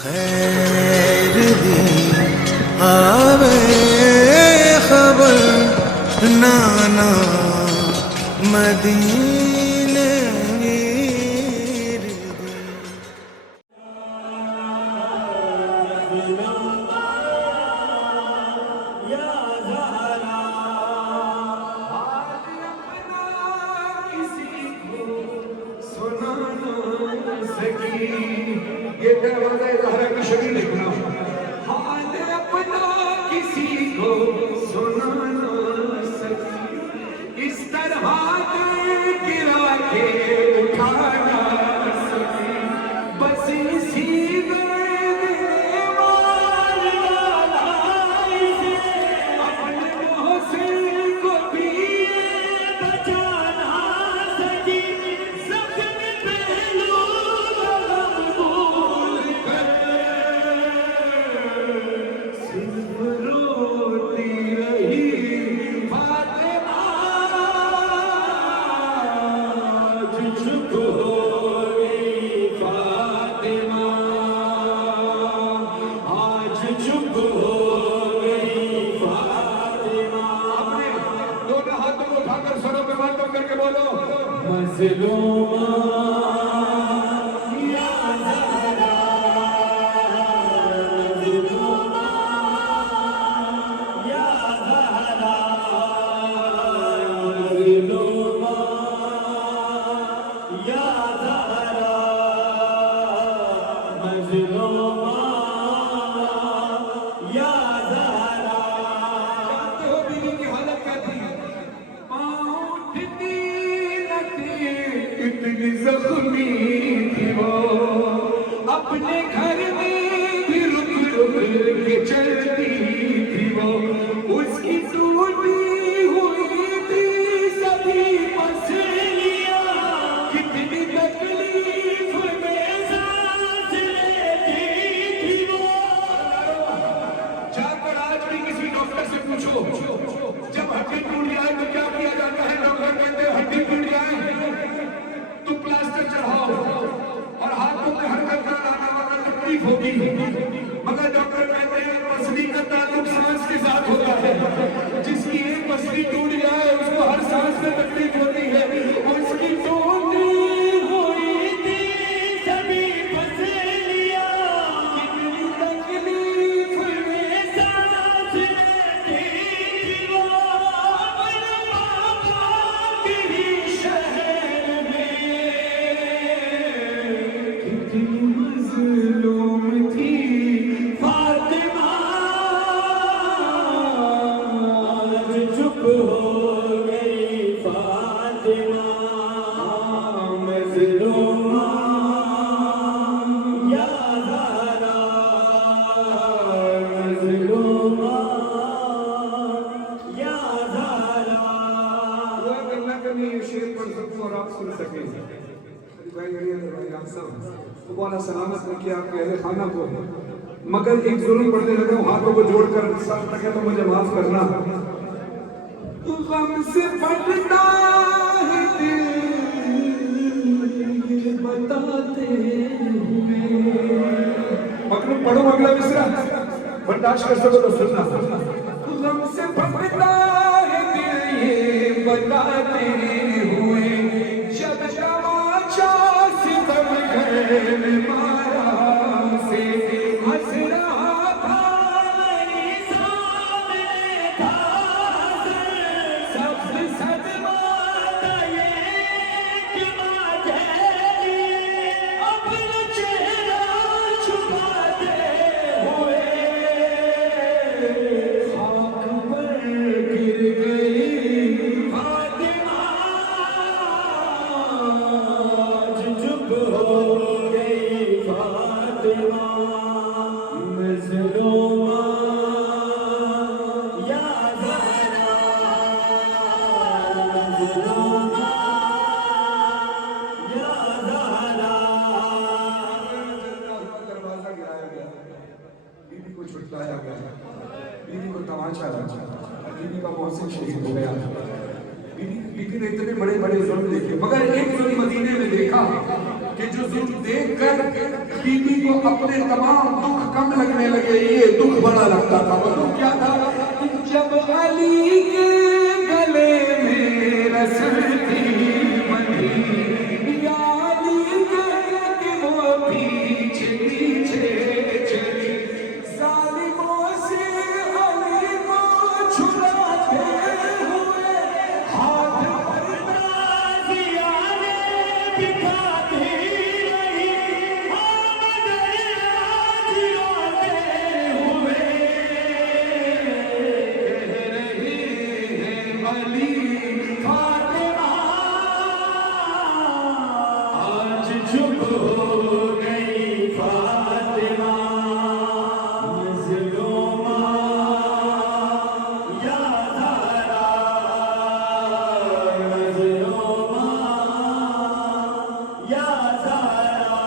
खैर दी आवे खबर नाना मदीने वीर दी। ये दरवाजा ज़हरा की शरीर लिखना, हाल अपना किसी को सुना ना सकी, इस तरह गिरा के उठा ना सकी, बस इसी दर्द ने मार डाला इसे, अपने मोहसिन को भी बचा ना सकी, ज़ख्म पहलू ज़ख्मी थी वो, अपने घर में भी रुक रुक के चलती थी वो, उसकी टूटी हुई थी सभी पसलियां, कितनी तकलीफ में सांस लेती थी वो। जाकर आज भी किसी डॉक्टर से पूछो, जब हड्डी टूट जाए तो क्या किया जाता है? डॉक्टर कहते हैं हड्डी टूट जाए तो प्लास्टर चढ़ाओ और हाथों में हरकत कराना, वरना तकलीफ होगी। मगर डॉक्टर कहते हैं पसली का ताल्लुक सांस के साथ होता है, जिसकी एक पसली टूट जाए उसको हर सांस में तकलीफ होती है। उसकी टूटी हुई थी सभी पसलियां, कितनी तकलीफ में सांस लेती थी वो, अपने पापा के ही शहर में कितनी मज़लूम थी फातिमा, आज चुप हो गई फातिमा, मज़लूमा या ज़हरा, मज़लूमा या ज़हरा। दुआ करना कभी ये शेर पढ़ सकूं और आप सुन सकें। तो बोला सलामत रखिए आपके अहले खाना को, मगर एक जुल्म पढ़ने लगा हूं, हाथों को जोड़कर सब तक तो मुझे माफ करना। गम से फटता है दिल बताते हुए, मगर पढ़ो अगला मिसरा, बर्दाश्त कर सको तो सुनना। गम से फटता है दिल ये बताते हुए, जब तमाचा सितम घर में मारा से हंस रहा था, मेरे सामने था सबसे सदमा था ये कि माँ तेरी अपना चेहरा छुपाते हुए, खाक पर गिर गई फातिमा, आज चुप हो गई फातिमा, मज़लूमा या ज़हरा, मज़लूमा या ज़हरा। दरवाजा गिराया गया, बीबी को छुटलाया गया, बीबी को तमाचा लगा, बीबी का मोहसिन शहीद हो गया। बीबी ने इतने बड़े बड़े जुल्म देखे, मगर एक जुल्म मदीने में देखा कि जो जुल्म देखकर बीबी को अपने तमाम दुख कम लगने लगे, ये दुख बड़ा लगता था। वो दुख क्या था? जब अली के गले में रस्म थी बंधी, या अली के वो पीछे पीछे चली, जालिमों से अली को छुड़ाते हुए हाथ पर ताज़ियाने बिठाती रही, हम दरिया जिलाते हुए कह रही है अली फातिमा, आज चुप हो गई फातिमा, मज़लूमा या ज़हरा, मज़लूमा या ज़हरा।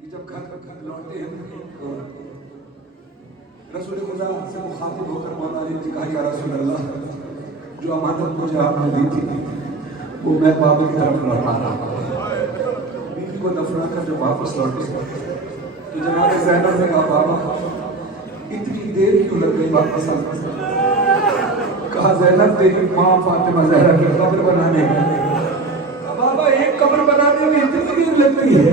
ये जब घर लौटते हैं तो रसूल खुदा से मुखातिब होकर मौला अली ने कहा, या रसूल अल्लाह, जो अमानत मुझे आपने दी थी वो मैं बाबा की तरफ लौटा रहा हूँ। बीवी को दफना कर जब वापस लौटे तो जनाब ज़ैनब ने कहा, बाबा इतनी देर क्यों लग गई वापस आने से? कहा, ज़ैनब तेरी माँ फातिमा ज़हरा की कब्र बनाने में। बाबा एक कब्र बनाने में इतनी देर लगती है?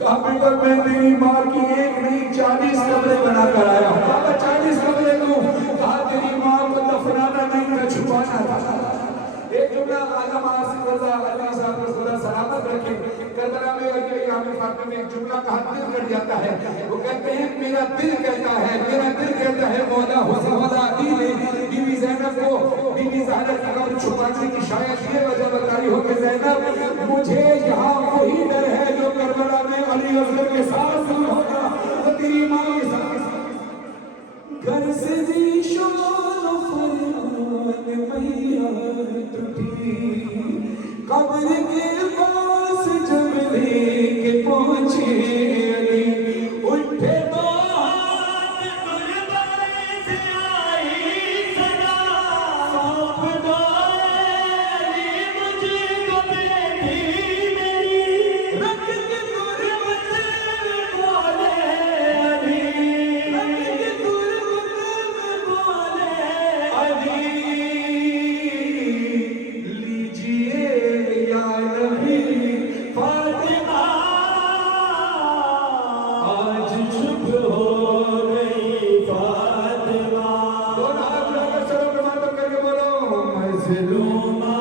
कहा, बेटा मैं तेरी माँ की एक नहीं 40 कब्रें बनाकर आया हूँ। बाबा 40 कब्रें क्यों? कहा, तेरी माँ को दफनाना नहीं था, छुपाना था। एक जुमला आलम आसिफ रज़ा अली साहब को खुदा सलामत रखे, करबला में इमाम फातिमा में एक जुमला कहा, दिल कट जाता है। वो कहते हैं, मेरा दिल कहता है, मेरा दिल कहता है मौला हुसैन मौला अली ने बीवी ज़ैनब को बीवी ज़हरा की कब्र छुपाने की शायद ये वजह बताई हो कि ज़ैनब, मुझे यहाँ वही डर है जो करबला में अली असगर के साथ दूर होगा, वो तेरी माँ के साथ। घर से दी शान फरमान मैया टूटी, कब्र के पास जब लेके पहुंचे अली, उठे तो हाथ गुरबारे से आई सदा, सौंप दो अली मुझको बेटी मेरी, रख के गुरबत में बोले अली, रख के गुरबत में बोले अली, लीजिए या नबी फातिमा, आज चुप हो गई फातिमा। दोनों हाथ लगाकर सरों पे मातम करके बोलो, मज़लूमा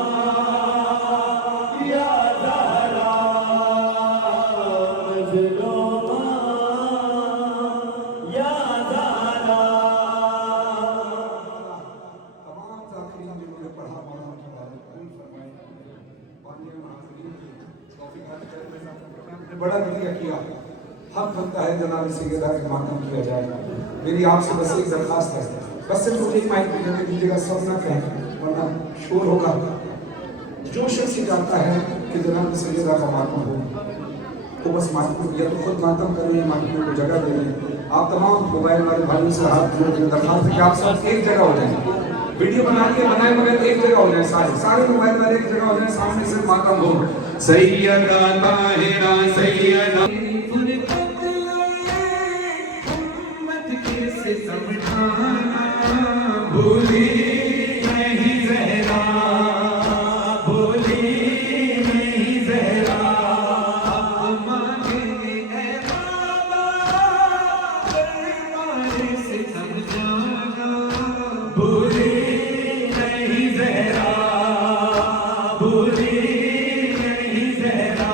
या ज़हरा, मज़लूमा या ज़हरा। तमाम साथीयों ने मुझे पढ़ा, मौला की बात कबूल फरमाए, पानी में हाज़िरी की, तौफीक अता फरमाए। आपने बड़ा नज़रिया किया, हक बनता है जनाब सैयदा का मातम किया जाए। मेरी आपसे बस एक दरखास्त है, बस सिर्फ मुझे एक माइक पे देने दीजिएगा, सब ना कहें वरना शोर होगा। जो शख्स ये चाहता है कि जनाब सैयदा का मातम हो, तो बस मातम या तो खुद मातम करें, मातम को जगह दे दें। आप तमाम मोबाइल वाले भाइयों से हाथ जोड़ के दरखास्त है कि आप सब एक जगह हो जाएं, वीडियो बनाए बगैर एक जगह हो जाए, सारे मोबाइल वाले एक जगह हो जाए, सामने सिर्फ मातम हो। सैयदा ताहिरा सैयदा भूली नहीं ज़हरा, भूली नहीं ज़हरा, अब मांगे ऐ बाबा दरबार से समझाना, भूली नहीं ज़हरा, भूली नहीं ज़हरा,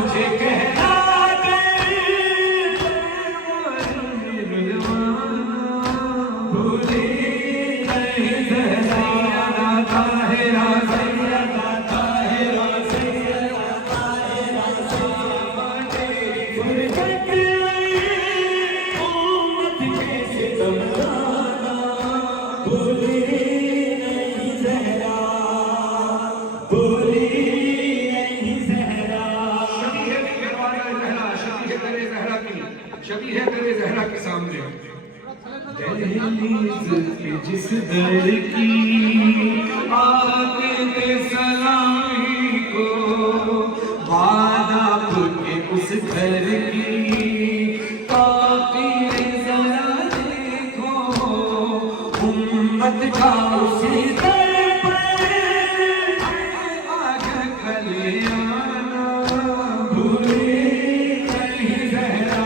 मुझे कहना दे भूली नहीं जहरा ताहिरा सैयदा ताहिरा सैयदा ताहिरा फुरसत उम्मत के सितमगाना भूली नहीं जहरा भूली नहीं जहरा शबीह तेरे ज़हरा के सामने दहलीज पे जिस दर की आते थे सलामी को बाद आपके उस घर की ताक़ीर ज़रा देखो उम्मत का उसी दर पर आगे कलियाना भूली नहीं ज़हरा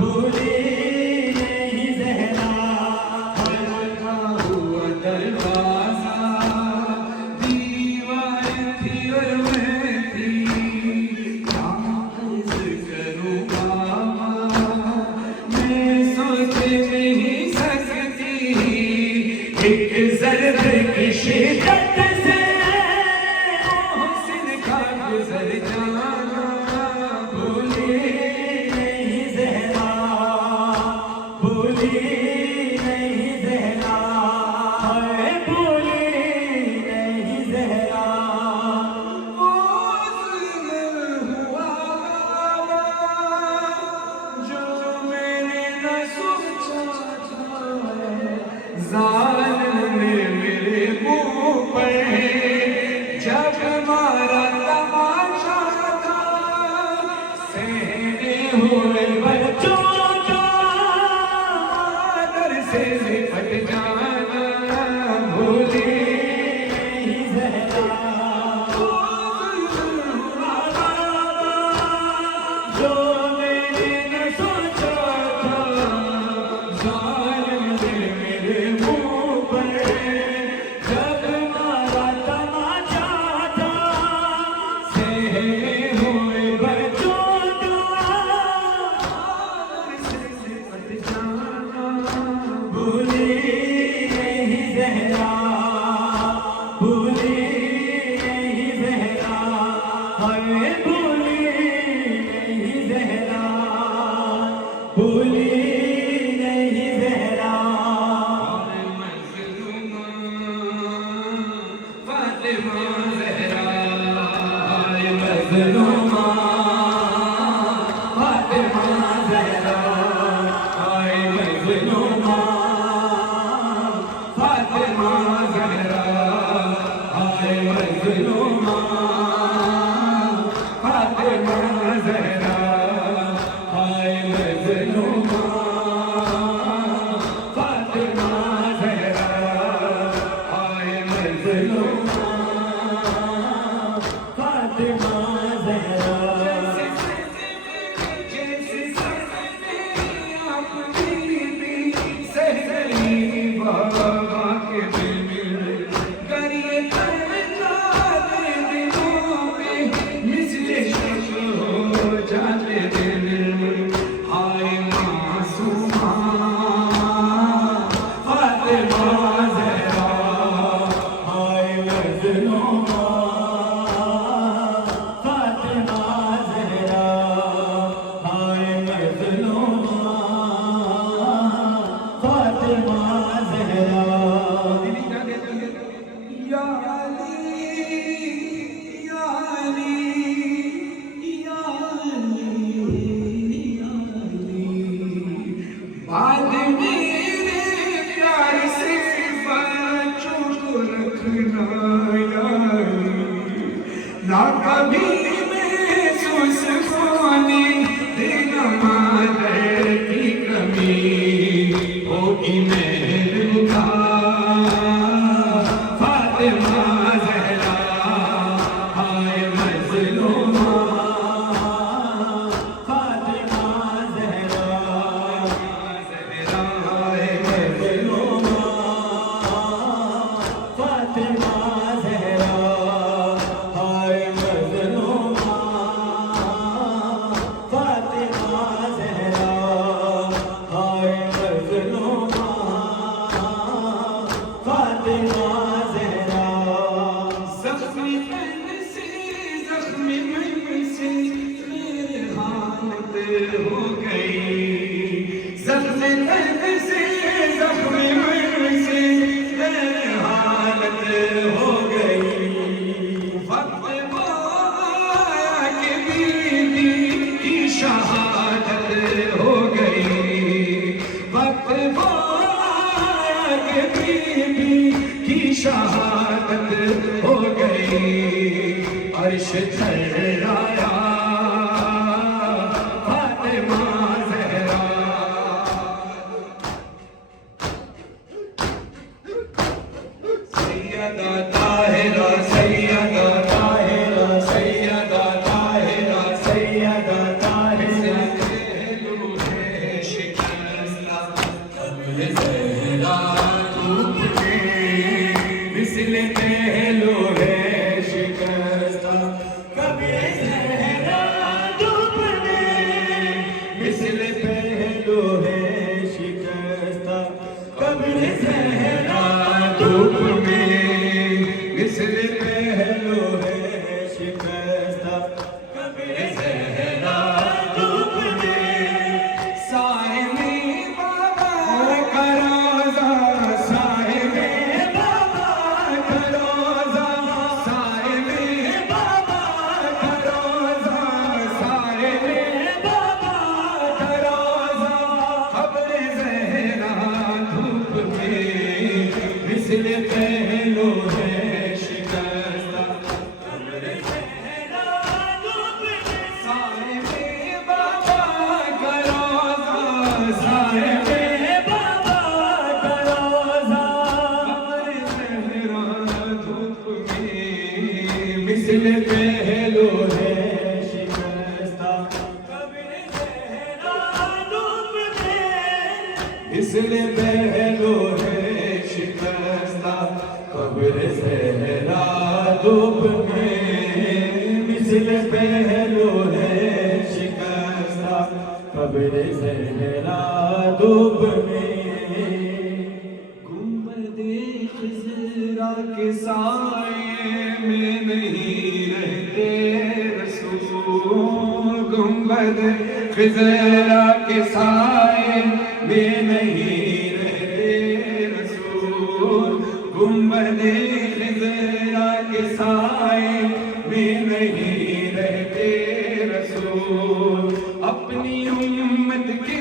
भूली नहीं ज़हरा हल्का हुआ दरवाज़ा दीवार थी और मैं थी क्या अर्ज़ करूँ बाबा मैं सोच नहीं सकती एक ज़र्द की शिद्दत से मोहसिन का गुज़र जाना भूली नहीं ज़हरा भूली नहीं ज़हरा हाय भूली नहीं ज़हरा वो ज़ुल्म हुआ जो मैंने न सोचा था ज़ालिम ने मेरे मुँह पर जब मारा तमाचा था सहने हुए बच्चों का आदर से लिपट जाना भूली नहीं ज़हरा वो ज़ुल्म हुआ जो मैंने न सोचा था ज़ालिम ने मेरे मुँह पर जब मारा तमाचा था सहने हुए बच्चों का आदर से लिपट जाना भूली नहीं ज़हरा भूली नहीं ज़हरा हाय भूली नहीं ज़हरा भूली नहीं ज़हरा फातिमा ज़हरा हाय मज़लूमा फातिमा ज़हरा हाय मज़लूमा फातिमा ज़हरा हाय मज़लूमा फातिमा ज़हरा हाय मज़लूमा फातिमा ज़हरा हाय मज़लूमा फातिमा ज़हरा जैसे अपनी सहरी बाबा के दिल में करिए दिलों पे मिसले हो जा हो गई, जख्म दर्द से जख्म मन से हालत हो गई। वक्त वो आया कि बीबी की शहादत हो गई, वक्त वो आया कि बीबी की शहादत हो गई। अर्श थर्राया फातिमा ज़हरा, सैयदा ताहिरा सैयदा ताहिरा सैयदा ताहिरा सैयदा ताहिरा, पहलू है शिकस्ता कब्र ज़हरा धूप में, मिसल पहलू है शिकस्ता कब्र ज़हरा धूप में, मिसल पहलू है शिकस्ता कब्र ज़हरा धूप में, मिसल पहलू है शिकस्ता कब्र ज़हरा धूप में। साहिबे बाबा का रोज़ा, साहिबे बाबा का रोज़ा, साहिबे बाबा का रोज़ा, साहिबे बाबा का रोज़ा, कब्र ज़हरा धूप में, मिसल पहलू है शिकस्ता कब्र ज़हरा धूप में। साहिबे बाबा का रोज़ा, साहिबे बाबा का रोज़ा, कब्र ज़हरा धूप में, मिसल पहलू है शिकस्ता कब्र ज़हरा धूप में, मिसल पहलू है शिकस्ता कब्र ज़हरा धूप में, मिसल पहलू है शिकस्ता कब्र ज़हरा धूप में। गुंबदे ख़िज़रा के साए में नहीं रहते रसूल, गुंबद ख़िज़रा के साए में नहीं रहते रसूल, गुंबदे ख़िज़रा के साए में नहीं रहते रसूल। अपनी उम्मत के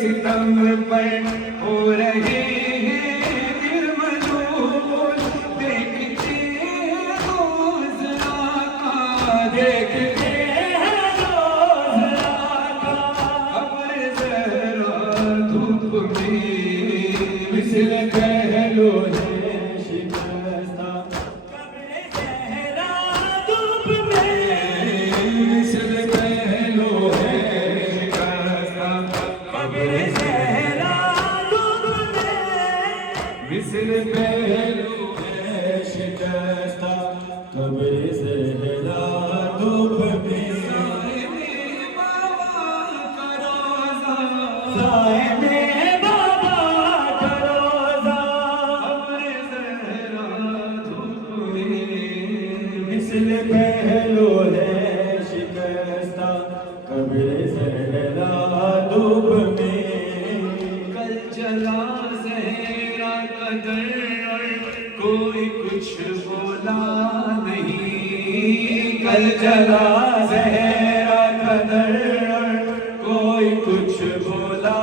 सितम पर हो रहे हैं दिल मजबूर, देखते रोज़ आका, देखते हैं रोज़ आका, कब्र ज़हरा धूप में, मिसल पहलू है शिकस्ता कब्र ज़हरा धूप में, मिसल पहलू है शिकस्ता कब्र ज़हरा धूप में, मिसल पहलू है शिकस्ता कब्र ज़हरा धूप में। साहिबे बाबा का रोज़ा, साहिबे बाबा का रोज़ा, कब्र ज़हरा धूप में, मिसल पहलू है शिकस्ता कब्र ज़हरा धूप में। कल जला ज़हरा का दर, कोई कुछ बोला नहीं, कल जला ज़हरा का दर, कोई कुछ बोला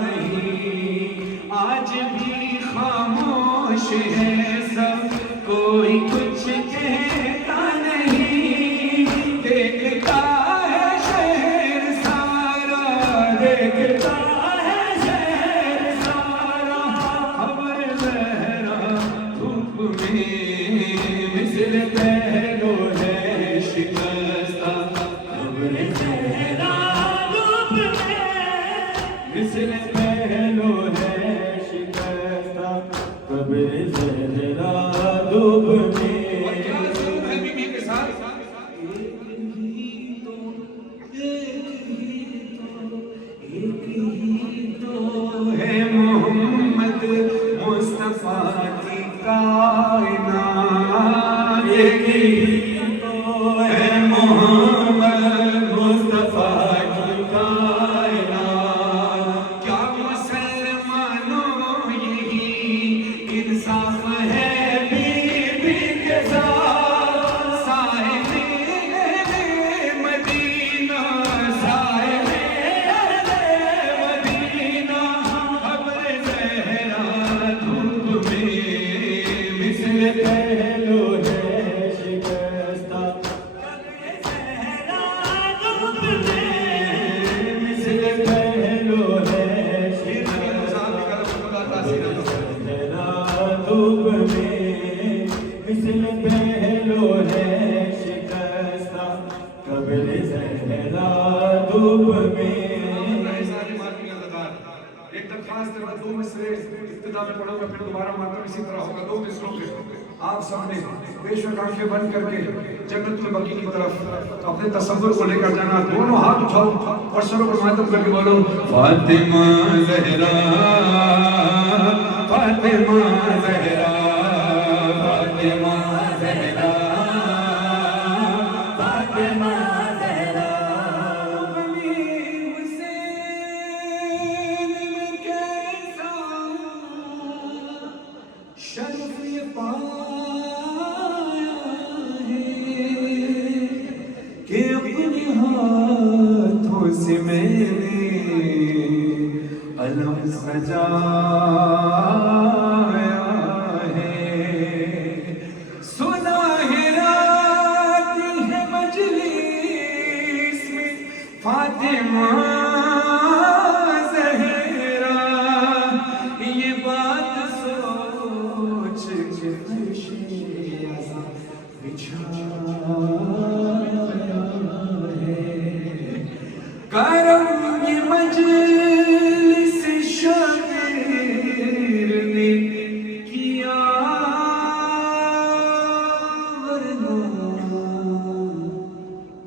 नहीं। आज भी खामोश है सब, कोई कुछ कहता नहीं, देखता है शहर सारा, देखता है शहर सारा, कब्र ज़हरा धूप में, मिसल पहलू है शिकस्ता कब्र ज़हरा एक दरखास्त है, दो मिसरे इब्तिदा में पढ़ूंगा, फिर दोबारा मातम इसी तरह होगा, दो मिसरों पे आप सबने बेशक आंखें बंद करके जन्नतुल बकी की तरफ अपने तसव्वुर को लेकर जाना। दोनों हाथ उठाओ और सरों को मातम करके बोलो फातिमा ज़हरा, फातिमा ज़हरा, फातिमा ज़हरा, फातिमा ज़हरा। शर्फ ये पाया है कि अपने हाथों से मैंने अलम सजाया है। सुना है रात है मजलिस में फातिमा ज़हरा, ये बात सोच के फर्शे अज़ा बिछाया है। करम ये मजलिस शामिर ने किया, वरना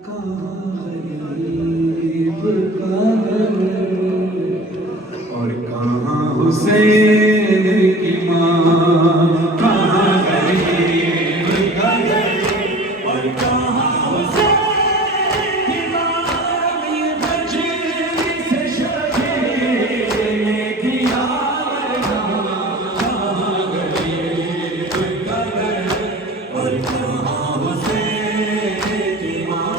कहाँ गरीब का घर और कहाँ हुसैन की माँ, कहाँ गरीब का घर और कहाँ हुसैन की माँ। ये मजलिस शबीर ने किया, कहाँ गरीब का घर और कहाँ हुसैन की माँ,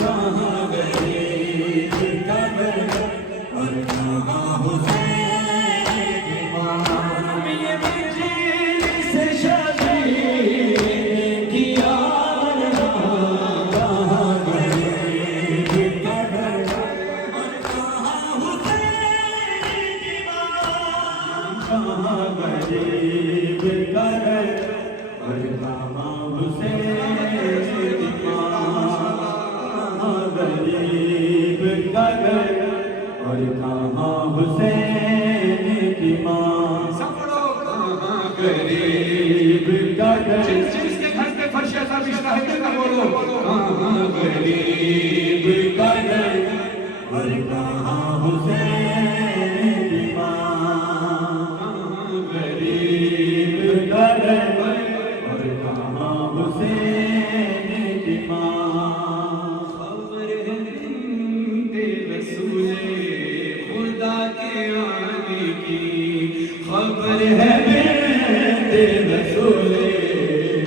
कहाँ गरीब का घर और कहाँ हुसैन की माँ। ये मजलिस शबीर ने किया, कहाँ गरीब का घर और कहाँ हुसैन की माँ, कहाँ गरीब का घर और कहाँ हुसैन की माँ, कहाँ गरीब का घर और कहाँ हुसैन की माँ। सब लोग कहाँ गरीब का घर, जिसके घर पे फर्श ऐसा बिछा है कि ना बोलो कहाँ गरीब का घर और कहाँ हुसैन की माँ, कहाँ गरीब का घर और कहाँ हुसैन की माँ। खबर है बिन्ते रसूले खुदा के आने की, खबर है बिन्ते रसूले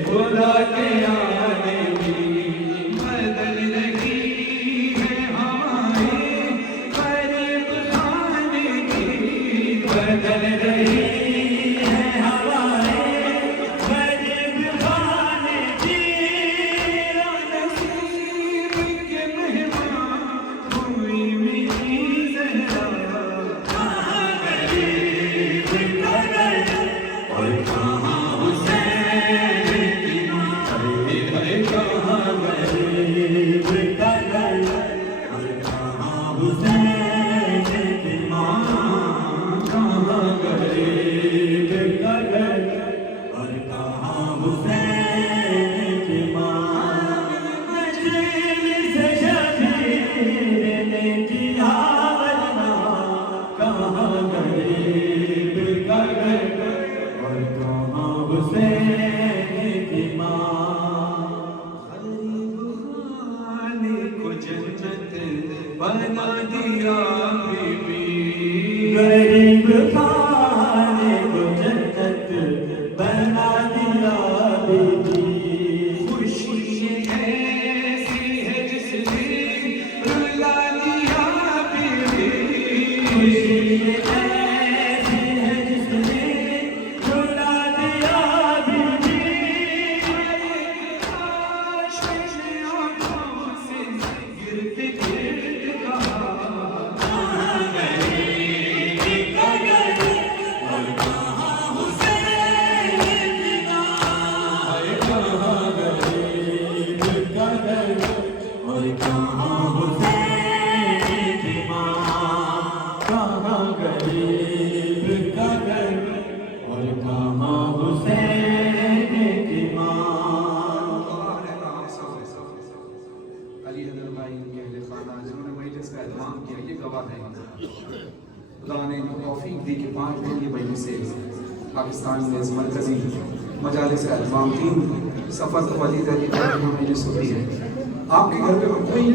खुदा के आने की। बदल रही है हवाएं गरीब खाने की, बदल रही है हवाएं गरीब खाने की। नसीब के मेहमान हुई मेरी ज़हरा, कहाँ गरीब का घर और कहाँ हुसैन की माँ। कहाँ गरीब का घर और कहाँ हुसैन की माँ, कहाँ गरीब का घर और कहाँ हुसैन की माँ। मजलिस शबीर ने किया, वरना कहाँ गरीब का घर और कहाँ हुसैन की माँ। गरीब खाने को जन्नत बना दिया बीबी, गरीब खाने को जन्नत बना दिया बीबी। खुशी ऐसी है जिसने रुला दिया बीबी, खुशी ऐसी है जिसने रुला दिया बीबी। आंखों से गिर अली हजरत भाई के अहले खाना जिन्होंने मजलिस का एहतमाम किया, ये गवाह हैं। खुदा ने इनको तौफीक दी कि 5 दिन की वजह से पाकिस्तान में इस मरकजी मजालिस का एहतमाम 3 सफ़र को वली तहरीक मजलिस होती है। आपके घर पे कोई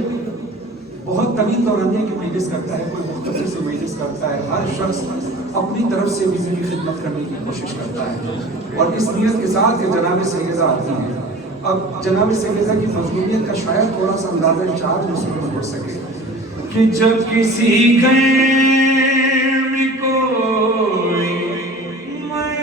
बहुत तवील दौरानिया की मजलिस करता है, कोई मुख्तसर से मजलिस करता है, हर शख्स अपनी तरफ से बीवी की खिदमत करने की कोशिश करता है और इस नीयत के साथ कि जनाब सैयदा आती हैं। अब जनाब सैयदा की मजलूमियत का शायद थोड़ा सा अंदाजा 4 मिसरों में हो सके कि जब किसी गैर कोई मर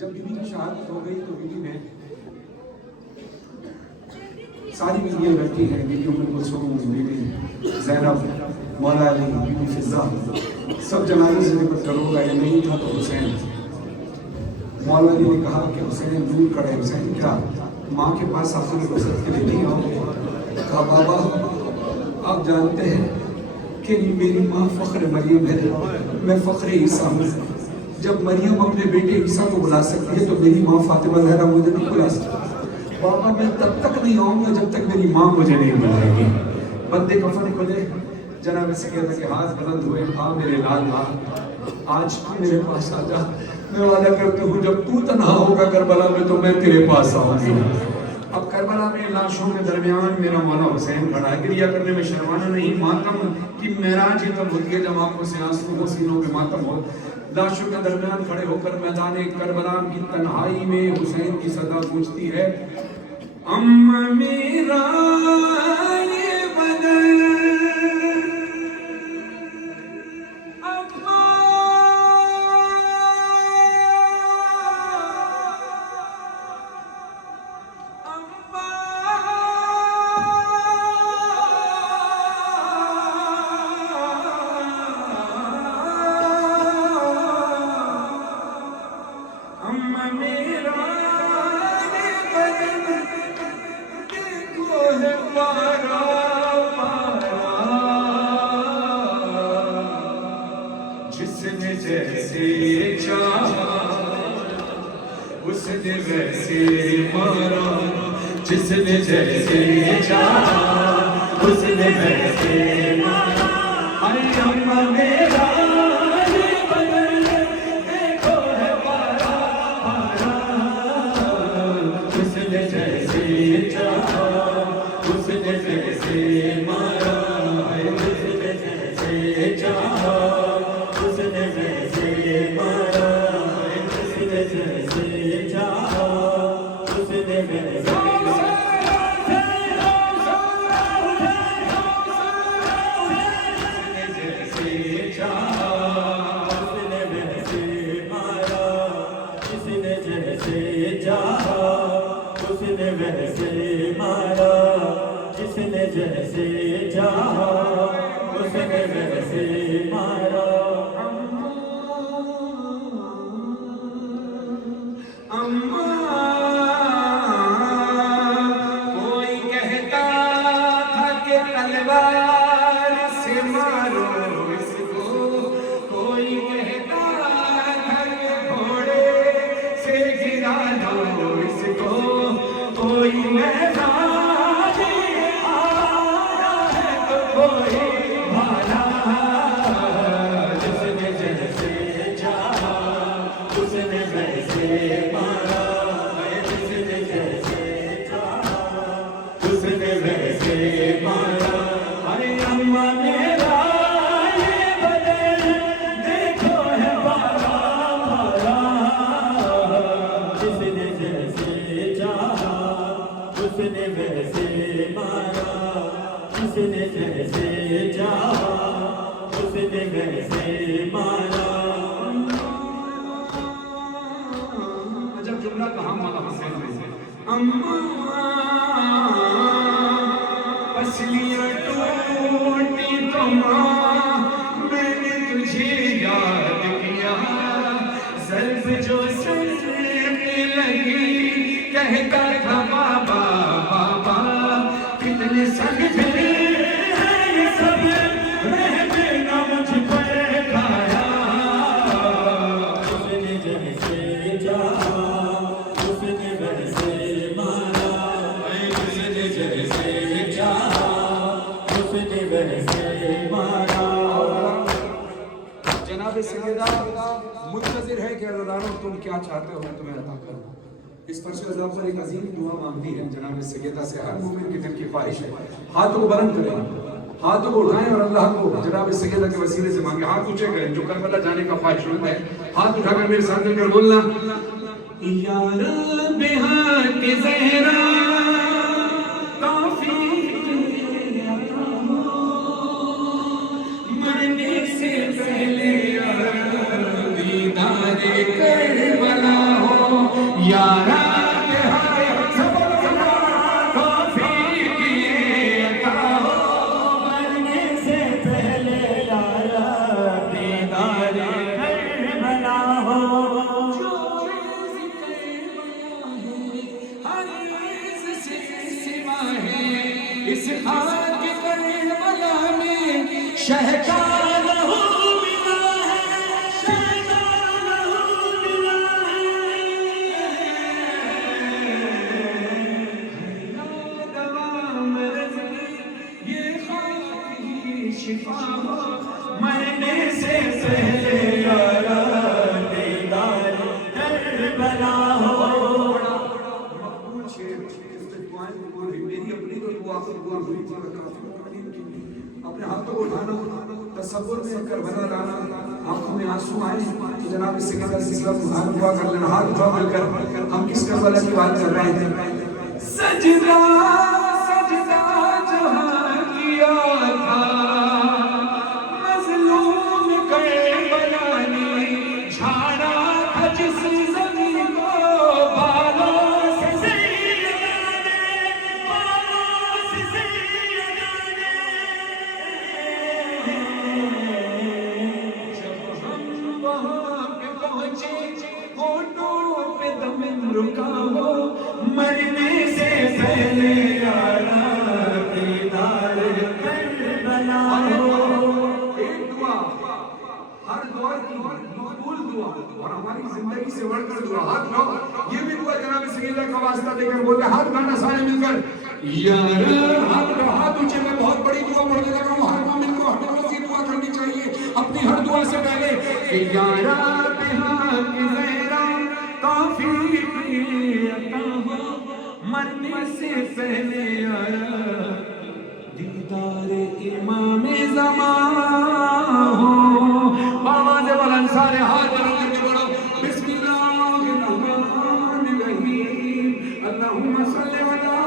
जब बीवी की शहादत हो गई तो बीवी ने सारी बीवियां बैठी हैं, बीवी उम्मे कुलसूम, बीवी ज़ैनब, मौला अली, बीवी फिज़ा, सब जनाजे से निकल कर लोग आए। नहीं था तो हुसैन। मौला अली ने कहा कि हुसैन दूर करे। हुसैन क्या माँ के पास आखिर गुजरत के लिए नहीं आओगे? कहा बाबा आप जानते हैं कि मेरी माँ फ़ख्र मरियम है, मैं फ़ख्र ईसा हूँ। जब मरियम अपने बेटे ईसा को बुला सकती है तो मेरी माँ फातिमा ज़हरा मुझे नहीं बुला सकती। बाबा मैं तब तक नहीं आऊँगा जब तक मेरी माँ मुझे नहीं बुलाएगी। बंदे कफन खुले, जनाब सैयदा के हाथ बुलंद हुए। हाँ मेरे लाल माँ, आज तू मेरे पास आ जा। मैं वादा करती हूँ जब तू तन्हा होगा करबला में तो मैं तेरे पास आऊँगी। अब करबला में के लाशों के दरमियान मेरा मौला हुसैन खड़ा है। क्रिया करने में शर्माना नहीं, मातम की मेराज ही तब होती है जब आंखों से आंसू हो, सीनों में मातम हो। लाशों के दरमियान खड़े होकर मैदान करबला की तन्हाई में हुसैन की सदा गूंजती है, अम्मा मेरा ये बदन, अम्मा अम्मा अम्मा मेरा ये बदन देखो है पारा पारा, जिसने जैसे चाहा उसने वैसे मारा, जिसने जैसे चाहा उसने वैसे मारा। अरे अम्मा मेरा ये बदन देखो है पारा पारा, उसने जैसे चाहा उसने वैसे मारा, उसने जैसे चाहा उसने वैसे मारा, उसने जैसे चाहा उसने वैसे उसने वैसे मारा, जिसने जैसे चाहा उसने वैसे मारा। अम्मा कोई कहता था कि तलवार से मारो इसको, कोई कहता था कि घोड़े से गिरा दो इसको, कोई मैदान आया है तो कोई भाला, जिसने जैसे चाहा उसने वैसे मारा, जिसने जैसे चाहा उसने वैसे मारा। अरे अम्मा मेरा ये बदन देखो है पारा पारा, जिसने जैसे चाहा उसने वैसे मारा, जिसने जैसे चाहा उसने वैसे मारा। जब जुमला कहा मौला हुसैन ने, अम्मा पसलियां टूटी तो मां मैंने तुझे याद किया, ज़ल्फ़ जो सर पे लगी कहता था बाबा बाबा, कितने समझे हैं ये सब रहते ना मुझ पर खाया, उसने जैसे चाहा उसने वैसे मारा, उसने जैसे चाहा उसने वैसे मारा। जनाब सैयदा मुंतज़िर है कि अज़ादारों तुम क्या चाहते हो मैं तुम्हें अता करूं। इस फर्श अज़ाब पर एक अजीम दुआ मांगती है जनाब सैयदा से हर मोमिन की दिल की ख्वाहिश है। हाथों को बुलंद करें, हाथों को उठाएं और अल्लाह को जनाब सैयदा के वसीले से मांगे। हाथ ऊंचे करें, जो करबला जाने का ख्वाहिशमंद है हाथ उठाकर मेरे साथ मिलकर बोलना, या रब हाथ ज़हरा काफी मरने से पहले दीदार करबला हो, या रब काफी अता हो, मरने से पहले दीदार करबला हो। इस खाक करबला में शहजाद हो मिला है, शहजाद हो मिला है। दवा मर्ज़ की ये खाक ही शिफा हो, मरने से पहले यारा दीदार करबला हो। मकबूल शेर, इस दुआएं कबूल दुआ हुई थी अपने हाथों को उठाना, तसव्वुर में करबला लाना, आंखों में आंसू आए तो जनाब सैयदा सिलसिला हाथ दुआ कर लेना, हाथ उठा मिलकर हम किस करबला की बात कर रहे थे। सजदा सजदा जहां किया था मजलूम करबला ने, झाड़ा था जिस ज़मीन को बालों से सैयदा ने, बालों से सैयदा ने। जब हम वहां पे पहुंचे होठों पे दम रुका हो, मरने से पहले यारा दीदार करबला हो। एक दुआ हर दौर की मकबूल दुआ और हमारी जिंदगी से बढ़कर दुआ। हाथ लो, ये भी दुआ जनाब सैयदा का वास्ता देकर बोलते हाथ गाना सारे मिलकर यारा, हाथ ऊंचे में बहुत बड़ी दुआ पढ़ने लगा हूं। हर मोमिन को हर रोज ये दुआ करनी चाहिए अपनी हर दुआ से पहले कि यारा बिहाक ज़हरा काफी अता हो, मरने से पहले यारा दीदार इमाम ज़मां हो। आवाज़ बुलंद सारे हाथ बुलंद करके बोलो बिस्मिल्लाहिर्रहमानिर्रहीम, अल्लाहुम्मा सल्लि अला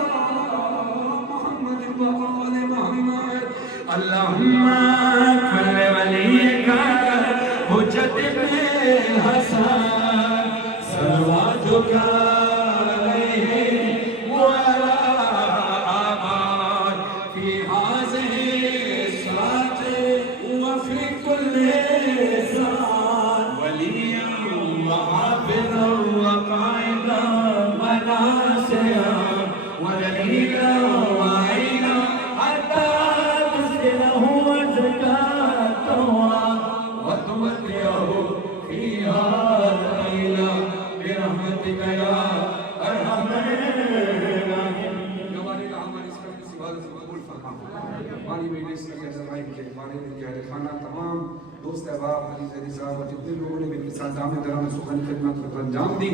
मुहम्मद व आले मुहम्मद, अल्लाहुम्मा कुल्ल वलियका हुज्जत इब्न हसन सलवातुका तमाम दोस्त अहबाब अली ज़ैदी साहब और जितने लोगों ने मेरे साथ जामे दराम सुखानी खिदमत को अंजाम दी,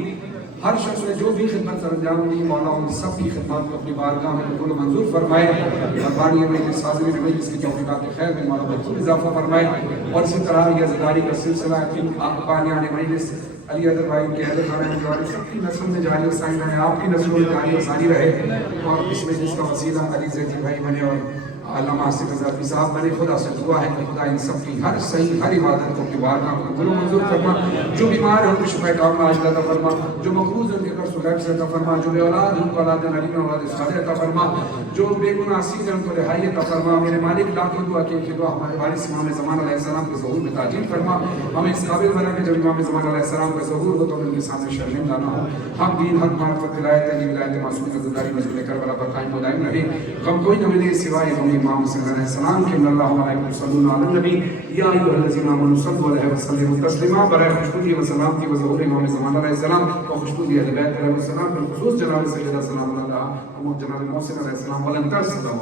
हर शख्स ने जो भी खिदमत सर अंजाम दी, मौला उन सब की खिदमत को अपनी बारगाह में कबूल मंजूर फरमाए। रब्बानी में साज़िर में जिसकी तौफ़ीक़ात खैर में मौला बखूब इजाफा फरमाए। और इसी तरह यह ज़िदारी का सिलसिला आने मजलिस अली अदर भाई के अहले खाना के वाले सबकी नस्ल में जारी और सारी रहे, आपकी नस्लों में जारी और सारी रहे। और इसमें जिसका वसीला अली ज़ैदी भाई बने और अल्लामा आसिफ रज़ावी साहब बने, खुदा से दुआ है कि खुदा इन सब की हर सही हर इबादत को अपनी बारगाह में कबूल मंजूर फरमा। जो बीमार है उनको शिफा कामिला अता फरमा, जो मक़रूज़ है उनके कर्ज़ सुलह से अता फरमा, जो बेऔलाद उनको औलाद नरीम औलाद सालिह अता फरमा, जो बेगुनाह असीज़ है उनको रिहाई अता फरमा। मेरे मालिक लाखों दुआ की दुआ हमारे वारिस इमाम ज़मान अलैहिस्सलाम के ज़हूर में ताजील फरमा। हमें इस काबिल बना कि जब इमाम ज़मान अलैहिस्सलाम का ज़हूर हो तो उनके सामने शर्मिंदा ना हो। हक दीन हक मारिफत विलायत अली विलायत मासूम की ज़िंदगी मज़लूम करबला पर कायम दायम रहे। गम कोई न मिले सिवाय हम इमाम हुसैन सलाम के अल्लाहु अलैहि वसल्लम अला नबी या अय्युहल्लज़ीना आमनू सल्लु अलैहि वसल्लिमु तस्लीमा। बराए खुशबू व सलाम की ज़हूर इमाम ज़मान अलैहि सलाम और खुशबू अहले बैत अलैहि सलाम, बिलखुसूस जनाब सैयदा सलाम अलैहा और जनाब मोहसिन अलैहि सलाम वलन तरसदा।